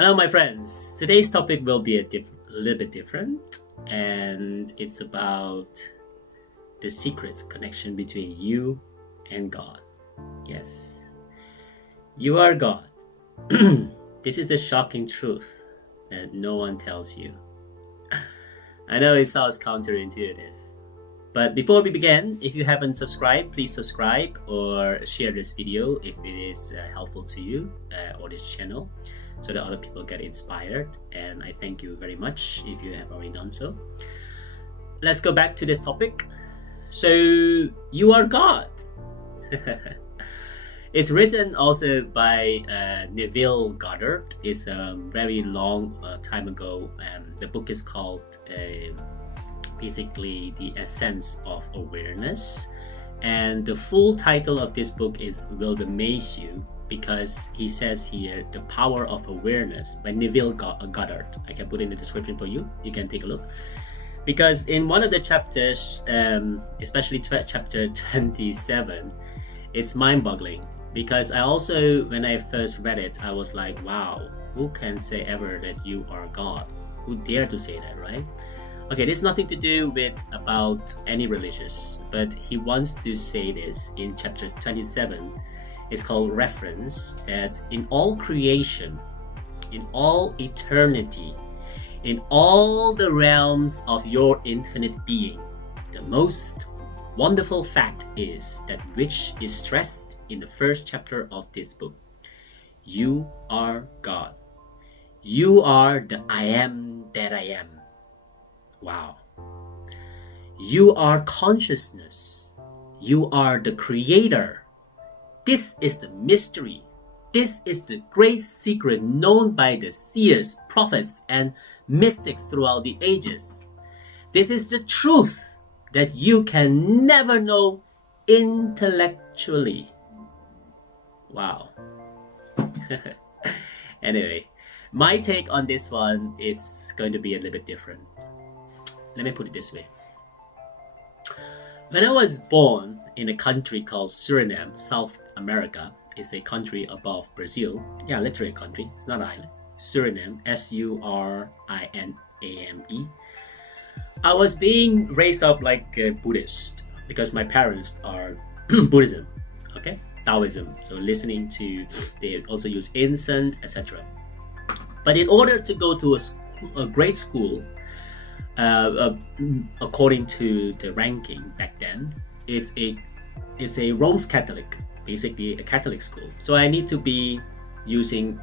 Hello, my friends. Today's topic will be a little bit different, and it's about the secret connection between you and God. Yes, you are God. This is the shocking truth that no one tells you. I know it sounds counterintuitive, but before we begin, if you haven't subscribed, please subscribe or share this video if it is helpful to you or this channel, so that other people get inspired. And I thank you very much if you have already done so. Let's go back to this topic. So, you are God. It's written also by Neville Goddard. It's a very long time ago. The book is called basically The Essence of Awareness. And the full title of this book will amaze you, because he says here, The Power of Awareness by Neville Goddard. I can put in the description for you. You can take a look. Because in one of the chapters, especially chapter 27, it's mind-boggling. Because I also, when I first read it, I was like, wow, who can say ever that you are God? Who dare to say that, right? Okay, this has nothing to do with about any religious, but he wants to say this in chapters 27. It's called reference, that in all creation, in all eternity, in all the realms of your infinite being, the most wonderful fact is that which is stressed in the first chapter of this book. You are God. You are the I am that I am. Wow. You are consciousness. You are the creator. This is the mystery. This is the great secret known by the seers, prophets, and mystics throughout the ages. This is the truth that you can never know intellectually. Wow. Anyway, my take on this one is going to be a little bit different. Let me put it this way. When I was born in a country called Suriname, South America, it's a country above Brazil. Yeah, literally a country. It's not an island. Suriname, Suriname. I was being raised up like a Buddhist because my parents are Buddhism, okay, Taoism. So listening to, they also use incense, etc. But in order to go to a great school, according to the ranking back then, it's a Rome's Catholic, basically a Catholic school. So I need to be using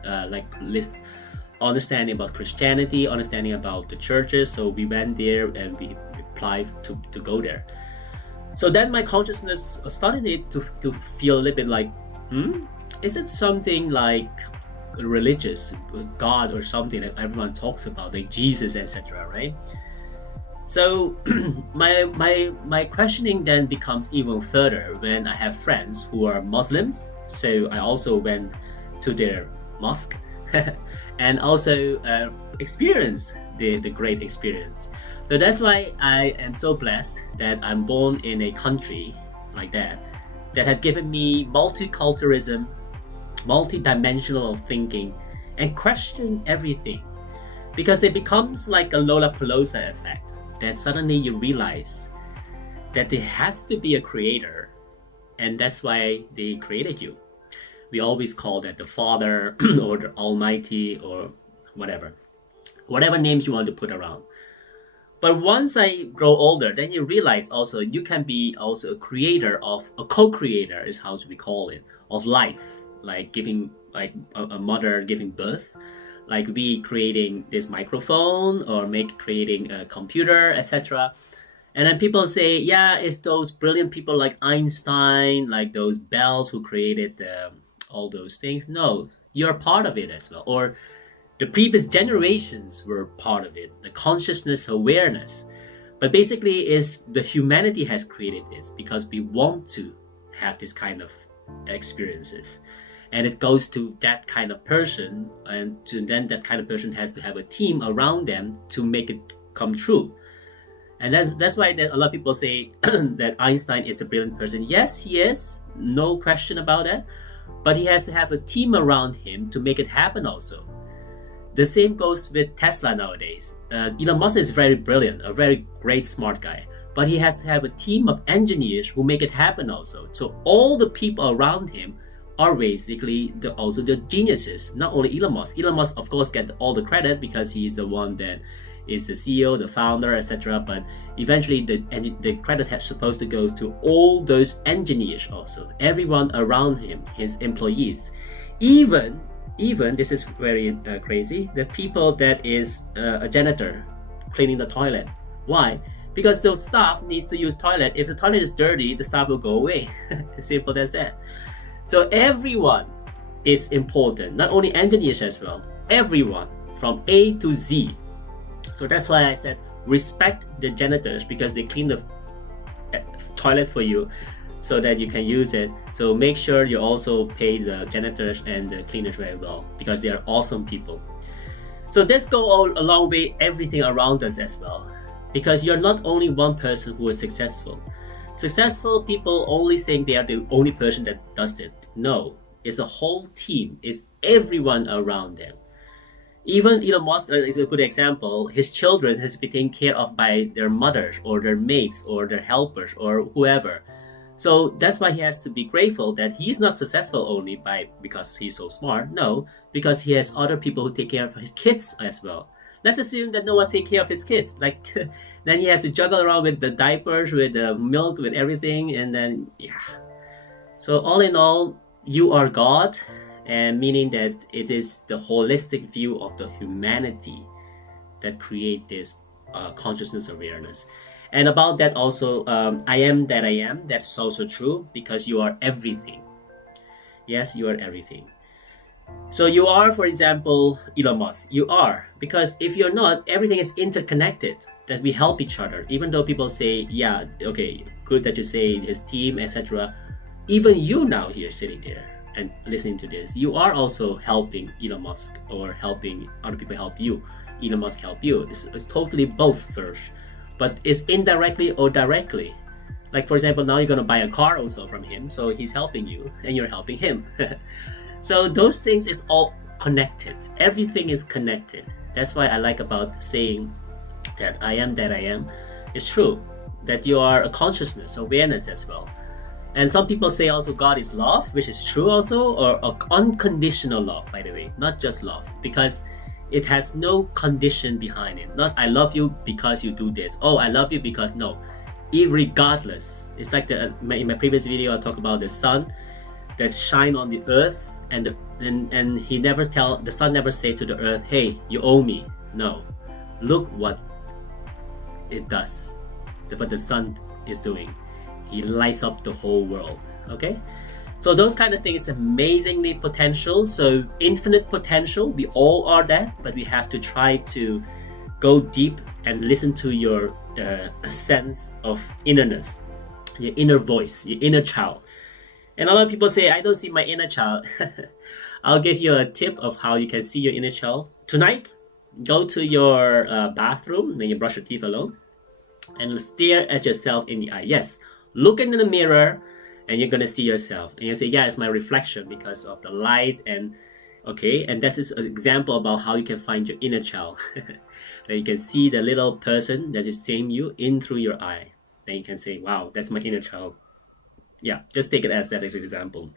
understanding about Christianity, understanding about the churches. So we went there and we applied to go there. So then my consciousness started to feel a little bit like, is it something like religious, God or something that everyone talks about, like Jesus, etc., right? So my questioning then becomes even further when I have friends who are Muslims. So I also went to their mosque and also experience the great experience. So that's why I am so blessed that I'm born in a country like that had given me multiculturalism, multidimensional thinking, and question everything. Because it becomes like a Lollapalooza effect, that suddenly you realize that there has to be a creator, and that's why they created you. We always call that the Father or the Almighty or whatever names you want to put around. But once I grow older, then you realize also you can be also a creator of, a co-creator is how we call it, of life, like giving, like a mother giving birth. like we creating this microphone or creating a computer, etc. And then people say, yeah, it's those brilliant people like Einstein, like those Bells who created all those things. No, you're part of it as well. Or the previous generations were part of it, the consciousness awareness. But basically, is the humanity has created this because we want to have this kind of experiences. And it goes to that kind of person, and then that kind of person has to have a team around them to make it come true. And that's why a lot of people say that Einstein is a brilliant person. Yes, he is, no question about that. But he has to have a team around him to make it happen also. The same goes with Tesla nowadays. Elon Musk is very brilliant, a very great smart guy. But he has to have a team of engineers who make it happen also. So all the people around him are basically also the geniuses, not only Elon Musk. Elon Musk, of course, gets all the credit because he's the one that is the CEO, the founder, etc. But eventually, the credit is supposed to go to all those engineers also, everyone around him, his employees, even this is very crazy. The people that is a janitor cleaning the toilet. Why? Because the staff needs to use toilet. If the toilet is dirty, the staff will go away. Simple as that. So everyone is important, not only engineers as well. Everyone from A to Z. So that's why I said respect the janitors because they clean the toilet for you so that you can use it. So make sure you also pay the janitors and the cleaners very well because they are awesome people. So let's go along with everything around us as well, because you're not only one person who is successful. Successful people only think they are the only person that does it. No, it's a whole team. It's everyone around them. Even Elon Musk is a good example. His children has been taken care of by their mothers or their mates or their helpers or whoever. So that's why he has to be grateful that he's not successful only because he's so smart. No, because he has other people who take care of his kids as well. Let's assume that no one's taking care of his kids. Like then he has to juggle around with the diapers, with the milk, with everything, and then yeah. So all in all, you are God, and meaning that it is the holistic view of the humanity that create this consciousness awareness. And about that also, I am that I am. That's also true because you are everything. Yes, you are everything. So you are, for example, Elon Musk. You are, because if you're not, everything is interconnected, that we help each other. Even though people say, yeah, okay, good that you say his team, etc. Even you now here sitting there and listening to this, you are also helping Elon Musk or helping other people help you. Elon Musk help you. It's totally both first, but it's indirectly or directly. Like for example, now you're going to buy a car also from him, so he's helping you and you're helping him. So those things is all connected. Everything is connected. That's why I like about saying that I am that I am. It's true that you are a consciousness, awareness as well. And some people say also God is love, which is true also, or unconditional love, by the way, not just love, because it has no condition behind it. Not I love you because you do this. Oh, I love you because no. Irregardless. It's like in my previous video I talked about the sun that shine on the earth, and the sun never say to the earth, hey, you owe me. No, look what it does, what the sun is doing. He lights up the whole world. Okay, so those kind of things, amazingly potential. So infinite potential, we all are that, but we have to try to go deep and listen to your sense of innerness, your inner voice, your inner child. And a lot of people say, I don't see my inner child. I'll give you a tip of how you can see your inner child. Tonight, go to your bathroom when you brush your teeth alone and stare at yourself in the eye. Yes, look in the mirror and you're going to see yourself. And you say, yeah, it's my reflection because of the light. And okay, and that is an example about how you can find your inner child. Then you can see the little person that is seeing you in through your eye. Then you can say, wow, that's my inner child. Yeah, just take it as that as an example.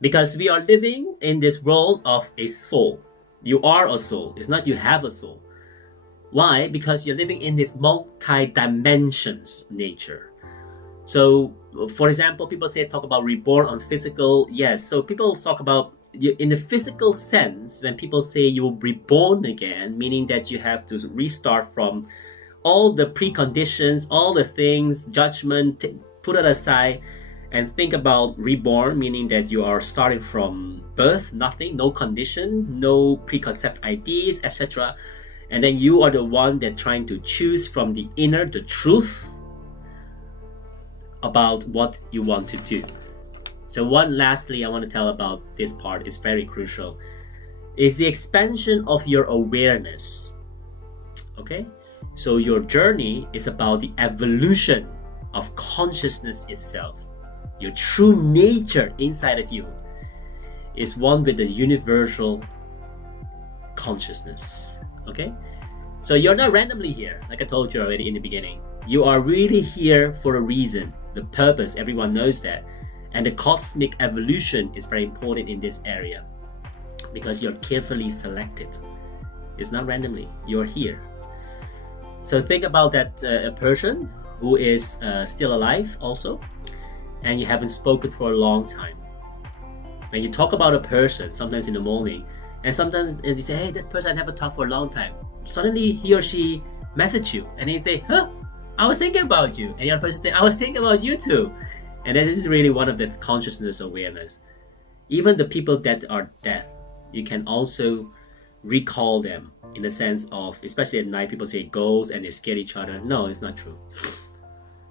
Because we are living in this world of a soul. You are a soul. It's not you have a soul. Why? Because you're living in this multi-dimensions nature. So, for example, people talk about reborn on physical. Yes, so people talk about in the physical sense, when people say you will be born again, meaning that you have to restart from all the preconditions, all the things, judgment, put it aside and think about reborn, meaning that you are starting from birth, nothing, no condition, no preconceived ideas, etc. And then you are the one that trying to choose from the inner, the truth about what you want to do. So lastly I want to tell about this part is very crucial, is the expansion of your awareness. Okay? So your journey is about the evolution of consciousness itself. Your true nature inside of you is one with the universal consciousness. Okay? So you're not randomly here, like I told you already in the beginning. You are really here for a reason, the purpose, everyone knows that. And the cosmic evolution is very important in this area because you're carefully selected. It's not randomly, you're here. So think about that a person who is still alive also, and you haven't spoken for a long time. When you talk about a person, sometimes in the morning, and sometimes you say, hey, this person I never talked for a long time. Suddenly he or she message you, and then you say, I was thinking about you. And the other person say, I was thinking about you too. And this is really one of the consciousness awareness. Even the people that are dead, you can also recall them in the sense of, especially at night, people say ghosts and they scare each other. No, it's not true.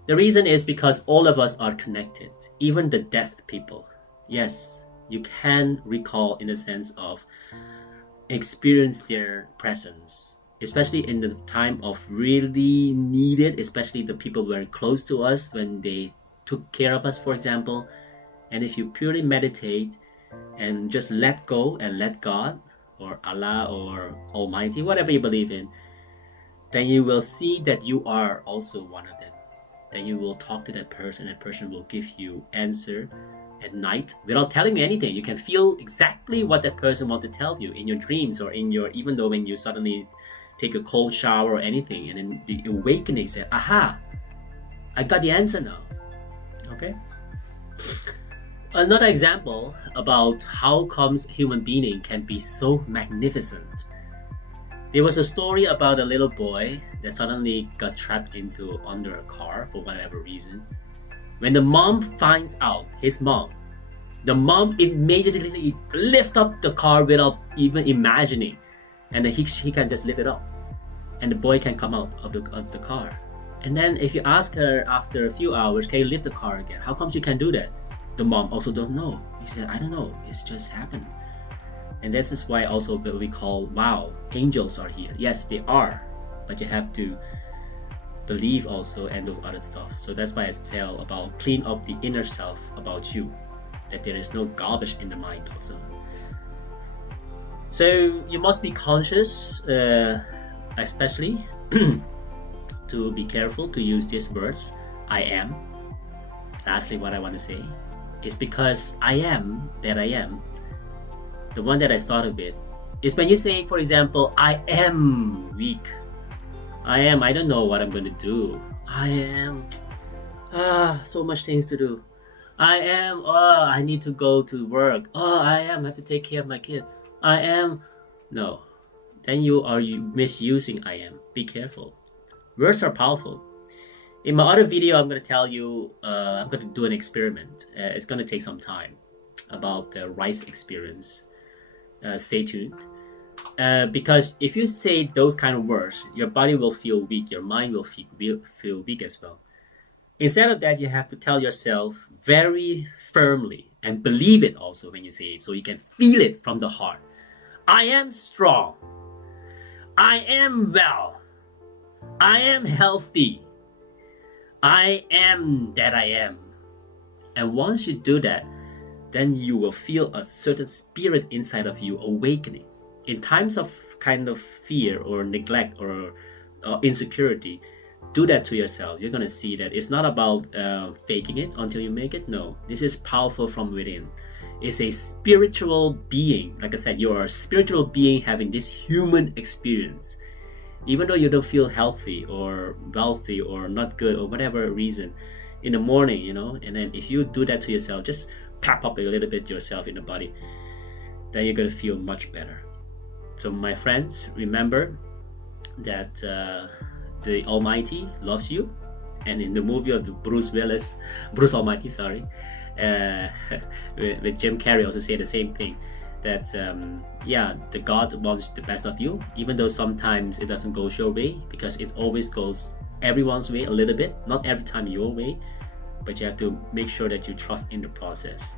The reason is because all of us are connected, even the deaf people. Yes, you can recall in the sense of experience their presence, especially in the time of really needed, especially the people very close to us when they took care of us, for example. And if you purely meditate and just let go and let God or Allah or Almighty, whatever you believe in, then you will see that you are also one of them. Then you will talk to that person will give you answer at night without telling me anything. You can feel exactly what that person wants to tell you in your dreams or in your, even though when you suddenly take a cold shower or anything, and then the awakening says, aha, I got the answer now. Okay. Another example about how comes human being can be so magnificent. There was a story about a little boy that suddenly got trapped under a car for whatever reason. When the mom finds out, the mom immediately lift up the car without even imagining, and then he can just lift it up, and the boy can come out of the car. And then if you ask her after a few hours, can you lift the car again? How comes you can do that? The mom also don't know. He said, I don't know, it's just happened. And this is why also what we call, wow, angels are here. Yes, they are, but you have to believe also and those other stuff. So that's why I tell about clean up the inner self about you, that there is no garbage in the mind also. So you must be conscious, especially to be careful to use these words, I am. Lastly, what I want to say is because I am that I am, the one that I started with, is when you say, for example, I am weak. I don't know what I'm going to do. I am, so much things to do. I need to go to work. I have to take care of my kid. No. Then you are misusing I am. Be careful. Words are powerful. In my other video, I'm going to tell you, I'm going to do an experiment. It's going to take some time about the rice experience. Stay tuned. Because if you say those kind of words, your body will feel weak, your mind will feel weak as well. Instead of that, you have to tell yourself very firmly and believe it also when you say it, so you can feel it from the heart. I am strong. I am well. I am healthy. I am that I am. And once you do that, then you will feel a certain spirit inside of you awakening. In times of kind of fear or neglect or insecurity, do that to yourself. You're going to see that it's not about faking it until you make it. No, this is powerful from within. It's a spiritual being. Like I said, you're a spiritual being having this human experience. Even though you don't feel healthy or wealthy or not good or whatever reason, in the morning, and then if you do that to yourself, just pep up a little bit yourself in the body. then you're gonna feel much better. So my friends, remember that the Almighty loves you, and in the movie of the Bruce Almighty, sorry, uh, with Jim Carrey also say the same thing, that yeah, the God wants the best of you, even though sometimes it doesn't go your way, because it always goes everyone's way a little bit, not every time your way, but you have to make sure that you trust in the process,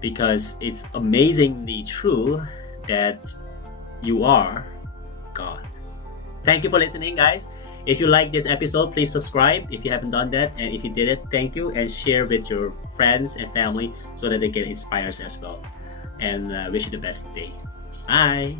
because it's amazingly true that you are God. Thank you for listening, guys. If you like this episode, please subscribe if you haven't done that. And if you did it, thank you. And share with your friends and family so that they get inspired as well. And wish you the best day. Bye.